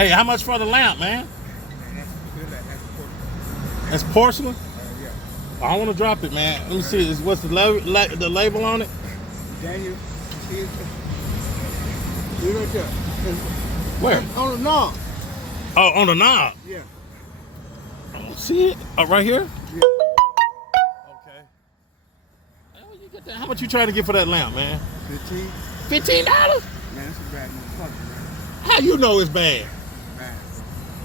Hey, how much for the lamp, man? That's porcelain? Yeah. I don't want to drop it, man. Let me see. What's the label on it? Daniel, see it right there. Where? On the knob. Oh, on the knob. Yeah. I don't see it. Oh, right here? Yeah. Okay. You get that? How much you trying to get for that lamp, man? 15. $15? Man, that's a bad motherfucker, man. How you know it's bad? Bad,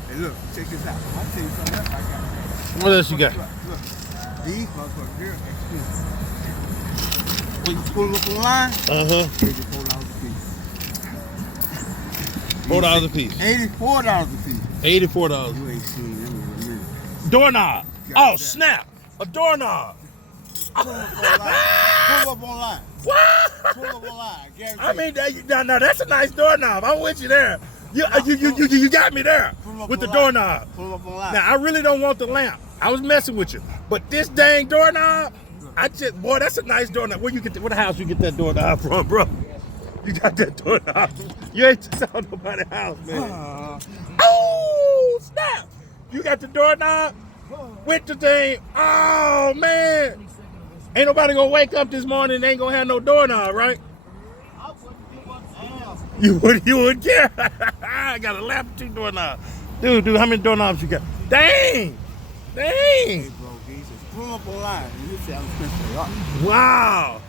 bro. Hey, look, check this out. I'll tell you something else I got. What else you got? Look. These motherfuckers here are expensive. When you pull them up online, $84 a piece. $4 a piece. $84 a piece. $84. You ain't seen them in a minute. Doorknob. Got Oh, that. snap. A doorknob. Pull up online. Pull up online. What? Pull up online. Guarantee. I mean, now that's a nice doorknob. I'm with you there. You got me there with the doorknob. Pull up online. Now, I really don't want the lamp. I was messing with you. But this dang doorknob, boy, that's a nice doorknob. What house you get that doorknob from, bro? You got that doorknob. You ain't just out nobody's house, man. Oh, snap. You got the doorknob with the thing. Oh, man. Ain't nobody gonna wake up this morning and ain't gonna have no doorknob, right? You wouldn't care. I got a lamp and 2 doorknobs. Dude, how many doorknobs you got? Dang! Hey, bro, Jesus. Pull up online. You see how expensive they are. Wow.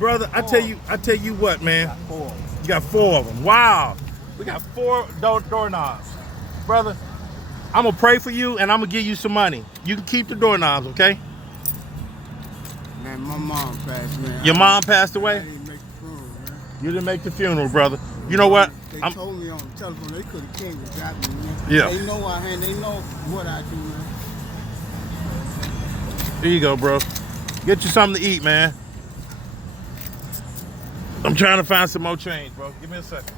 Brother, I tell you what, man. Four. You got 4 of them. Wow. We got 4 doorknobs. Brother, I'm gonna pray for you and I'm gonna give you some money. You can keep the doorknobs, okay? Man, my mom passed, man. Your mom passed away? I didn't make the funeral, man. You didn't make the funeral, brother. You know what? They told me on the telephone they could have came and got me, man. Yeah. They know they know what I do, man. Here you go, bro. Get you something to eat, man. I'm trying to find some more change, bro. Give me a second.